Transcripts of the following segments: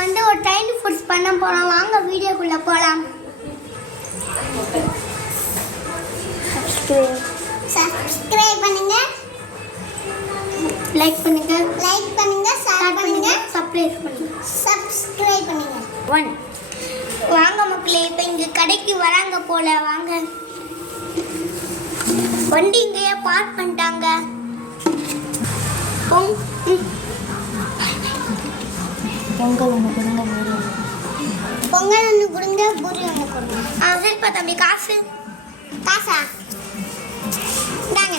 வந்து ஒரு tiny foods பண்ண போறோம். வாங்க வீடியோக்குள்ள போலாம். சப்ஸ்கிரைப் பண்ணுங்க, லைக் பண்ணுங்க, ஷேர் பண்ணுங்க, சப்ஸ்கிரைப் பண்ணுங்க. 1 வாங்க மக்களே, இப்போ இங்க கடைக்கு வராங்க போல. வாங்க, வண்டி இங்கேயே பார்க் பண்ணிட்டாங்க. பொங்கல் ஒன்று கொடுங்க, பொங்கல் ஒன்று கொடுங்க, பூரி ஒன்று கொடுங்க. சரிப்பா தம்பி. காசா தாங்க.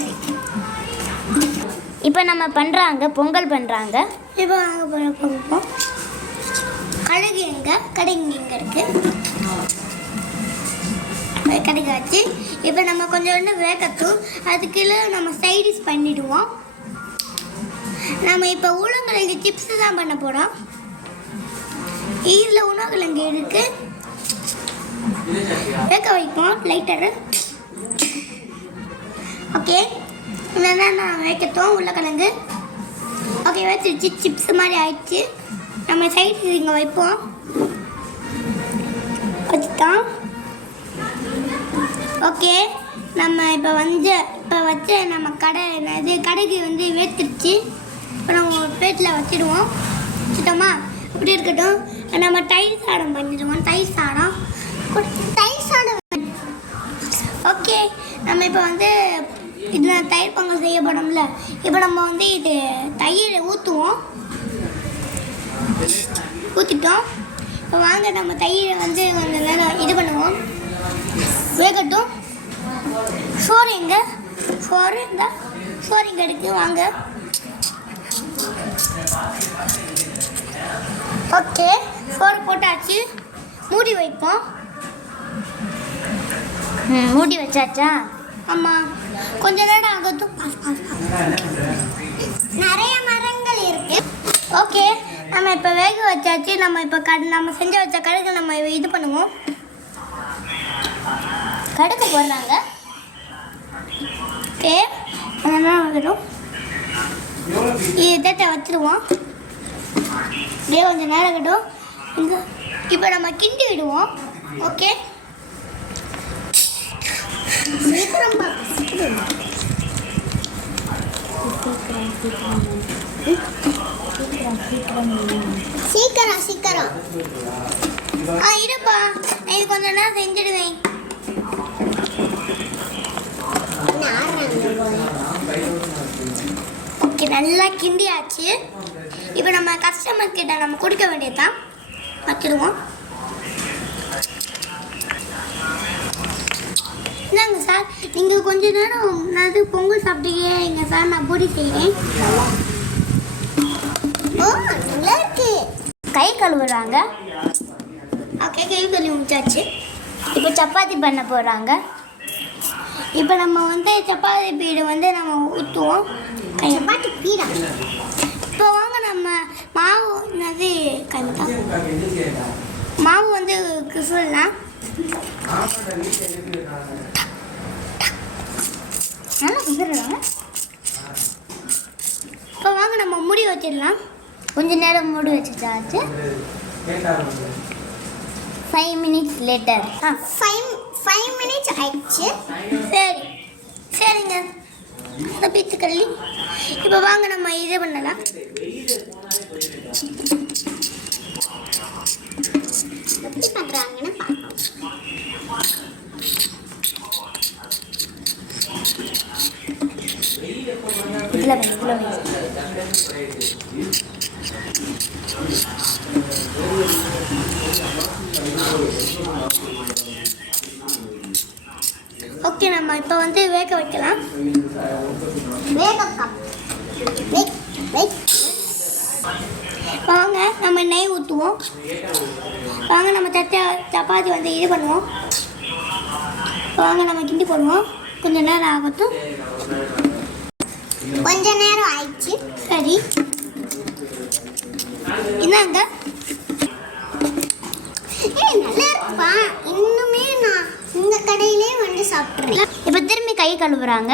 இப்போ நம்ம பண்ணுறாங்க, பொங்கல் பண்ணுறாங்க. இப்போ வாங்க போகிறோம். கடுகு எங்கே? கடுகு இங்கே இருக்குது. கடுகு வச்சு இப்போ நம்ம கொஞ்சோண்டு வேகத்தூள், அதுக்குள்ள நம்ம சைடிஷ் பண்ணிவிடுவோம். நம்ம இப்போ உருளைக்கிழங்கு சிப்ஸ் தான் பண்ண போகிறோம். இதில் உருளைக்கிழங்கு இருக்குது, வேக வைப்போம் லைட்டரு. ஓகே, இதெல்லாம் நான் வைக்கத்தோம் உருளைக்கிழங்கு. ஓகே, வச்சிருச்சு, சிப்ஸ் மாதிரி ஆயிடுச்சு. நம்ம சைடு இங்கே வைப்போம். வச்சுட்டோம். ஓகே, நம்ம இப்போ வச்சு நம்ம கடுகு வந்து வேத்துருச்சு. இப்போ நம்ம ஒரு பிளேட்டில் வச்சுடுவோம். வச்சுட்டோமா? இப்படி இருக்கட்டும். நம்ம தயிர் சாதம் பண்ணிடுவோம். தயிர் சாதம். ஓகே, நம்ம இப்போ வந்து இதில் தயிர் பொங்கல் செய்யப்படும்ல. இப்போ நம்ம வந்து இது தயிரை ஊற்றுவோம். ஊற்றிட்டோம். இப்போ வாங்க நம்ம தயிரை வந்து கொஞ்சம் நேரம் இது பண்ணுவோம், வேகட்டும். சோறு எங்கே? சோறு இங்கே இருக்குது. வாங்க. ஓகே, சோறு போட்டாச்சு. மூடி வைப்போம். மூடி வச்சாச்சா? ஆமாம், கொஞ்ச நேரம் ஆகட்டும். நிறைய மரங்கள் இருக்கு. ஓகே, நம்ம இப்போ வேக வச்சாச்சு. நம்ம இப்போ நம்ம செஞ்சு வச்ச கடுகு நம்ம இது பண்ணுவோம். கடுகு போடுறாங்க. ஓகே, அதெல்லாம் வந்துடும். இதை வச்சுருவோம். இதே கொஞ்சம் நேரம் ஆகட்டும். இப்போ நம்ம கிண்டி விடுவோம். ஓகே, சீக்கிரம் இருப்பா, இது கொஞ்சம் நேரம் செஞ்சிடுவேன். ஓகே, நல்லா கிண்டியாச்சு. இப்போ நம்ம கஸ்டமர் கிட்ட நம்ம கொடுக்க வேண்டியதுதான். வச்சிடுவோம். என்னங்க சார், நீங்கள் கொஞ்ச நேரம் நான் பொங்கல் சாப்பிட்டீங்க சார், நான் பூரி செய்கிறேன். நல்லா இருக்கு. கை கழுவுறாங்க. ஓகே, கை கழுவி முடிச்சாச்சு. இப்போ சப்பாத்தி பண்ண போகிறாங்க. இப்போ நம்ம வந்து சப்பாத்தி பீடு வந்து நம்ம ஊற்றுவோம். சப்பாத்தி பீடா? இப்போ வாங்க நம்ம மாவு என்னது கண்டிப்பாக மாவு வந்து சொல்லலாம். நல்லா குதிர்றாங்க. இப்போ வாங்க நம்ம மூடி வச்சிடலாம். கொஞ்ச நேரம் மூடி வச்சுட்டாச்சு. 5 minutes later. 5 minutes ஆயிடுச்சு. சரிங்க, பீத்து கள்ளி. இப்போ வாங்க நம்ம இது பண்ணலாம். எப்படி பண்ணுறாங்கன்னு பார்க்கலாம். ஓகே, நம்ம இப்போ வந்து வேக வைக்கலாம். வாங்க நம்ம நெய் ஊற்றுவோம். வாங்க நம்ம சப்பாத்தி வந்து இது பண்ணுவோம். வாங்க நம்ம கிண்டி போடுவோம். கொஞ்சம் நேரம் ஆகட்டும். கொஞ்ச நேரம் ஆயிடுச்சு. சரி, இந்தாங்க. நல்லா இருக்குப்பா. இன்னுமே நான் இந்த கடையிலே வந்து சாப்பிட்றேன். இப்போ திரும்பி கை கழுவுறாங்க.